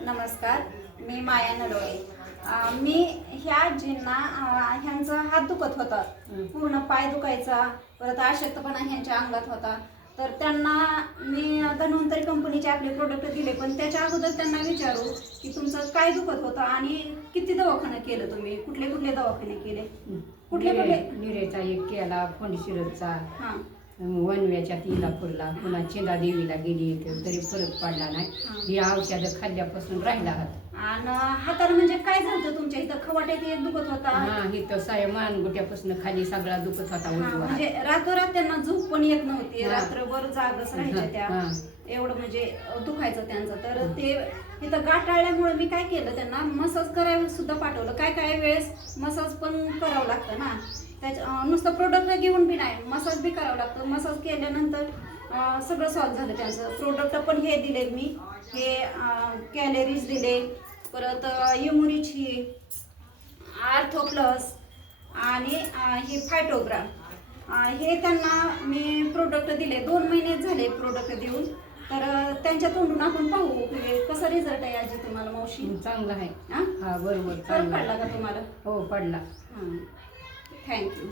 नमस्कार, मी माया नडोळे. मी ह्या आजींना ह्यांचा हात दुखत होता, पूर्ण पाय दुखायचा, परत अशक्तपणा ह्यांच्या अंगात होता. तर त्यांना मी धन्वंतरी कंपनीचे आपले प्रोडक्ट दिले, पण त्याच्या अगोदर त्यांना विचारू की तुमचं काय दुखत होतं आणि किती दवाखाने केलं, तुम्ही कुठले कुठले दवाखाने केले, कुठले कुठले? निरेचा एक केला, फोंडशिरसचा, हां वनव्याच्या तिलापूरला, पुन्हा चिंदादेवीला गेली तरी फरक पडला नाही. ही औषधं खाल्ल्यापासून राहिला हात. आणि हाताला म्हणजे काय झालं तुमच्या इथं? खवाट्यात एक दुखत होता? हा, ही तर साय मानगुट्यापासून खाली सगळा दुखत होता. म्हणजे रातोरात त्यांना झोप पण येत नव्हती, रात्रभर जागच राहायच्या त्या, एवढं म्हणजे दुखायचं त्यांचं. तर ते इथं गाठाळल्यामुळे मी काय केलं, त्यांना मसाज करायला सुद्धा पाठवलं. काय काय वेळेस मसाज पण करावं लागतं ना, त्याच्या नुसतं प्रोडक्ट घेऊन बी नाही, मसाज बी करावं लागतं. मसाज केल्यानंतर सगळं सॉल्व झालं त्यांचं. प्रोडक्ट पण हे दिले मी, हे कॅलरीज दिले, परत युमुरिची, आर्थो प्लस आणि हे फायटोग्राम, हे त्यांना मी प्रोडक्ट दिले. 2 महिने झाले प्रोडक्ट देऊन. तर त्यांच्या तोंडून आपण पाहू की कसा रिझल्ट आहे आजी तुम्हाला. मावशी चांगला आहे. हा, बरोबर. फरक पडला का तुम्हाला? हो, पडला. थँक्यू.